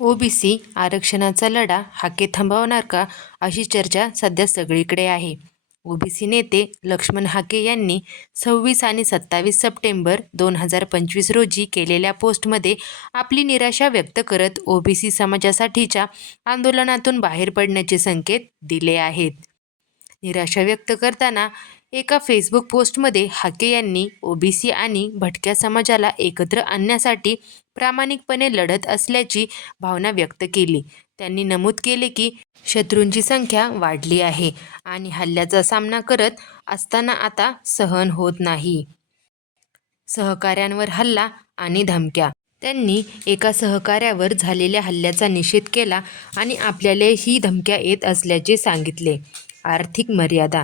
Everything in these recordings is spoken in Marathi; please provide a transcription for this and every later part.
ओबीसी आरक्षणाचा लढा हाके थांबवणार का अशी चर्चा सध्या सगळीकडे आहे. ओबीसी नेते लक्ष्मण हाके यांनी सव्वीस आणि सत्तावीस सप्टेंबर दोन हजार पंचवीस रोजी केलेल्या पोस्टमध्ये आपली निराशा व्यक्त करत ओबीसी समाजासाठीच्या आंदोलनातून बाहेर पडण्याचे संकेत दिले आहेत. निराशा व्यक्त करताना एका फेसबुक पोस्टमध्ये हाके यांनी ओबीसी आणि भटक्या समाजाला एकत्र आणण्यासाठी प्रामाणिकपणे लढत असल्याची भावना व्यक्त केली. त्यांनी नमूद केले की शत्रूंची संख्या वाढली आहे आणि हल्ल्याचा सामना करत असताना आता सहन होत नाही. सहकाऱ्यांवर हल्ला आणि धमक्या. त्यांनी एका सहकाऱ्यावर झालेल्या हल्ल्याचा निषेध केला आणि आपल्याला ही धमक्या येत असल्याचे सांगितले. आर्थिक मर्यादा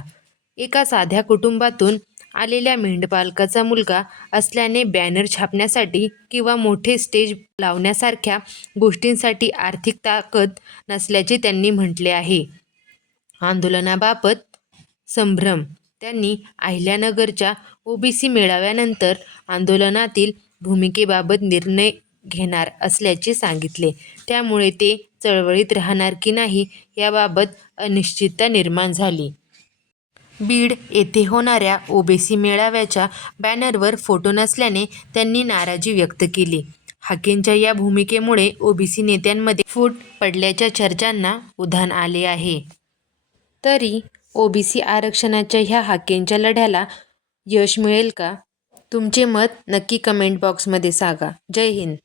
एका साध्या कुटुंबातून आलेल्या मेंढपालकाचा मुलगा असल्याने बॅनर छापण्यासाठी किंवा मोठे स्टेज लावण्यासारख्या गोष्टींसाठी आर्थिक ताकद नसल्याचे त्यांनी म्हटले आहे. आंदोलनाबाबत संभ्रम. त्यांनी अहिल्यानगरच्या ओबीसी मेळाव्यानंतर आंदोलनातील भूमिकेबाबत निर्णय घेणार असल्याचे सांगितले. त्यामुळे ते चळवळीत राहणार की नाही याबाबत अनिश्चितता निर्माण झाली. बीड येथे होणाऱ्या ओबीसी मेळाव्याच्या बॅनरवर फोटो नसल्याने त्यांनी नाराजी व्यक्त केली. हाकेंच्या या भूमिकेमुळे ओबीसी नेत्यांमध्ये फूट पडल्याच्या चर्चांना उधाण आले आहे. तरी ओबीसी आरक्षणाच्या ह्या हाकेंच्या लढ्याला यश मिळेल का? तुमचे मत नक्की कमेंट बॉक्समध्ये सांगा. जय हिंद.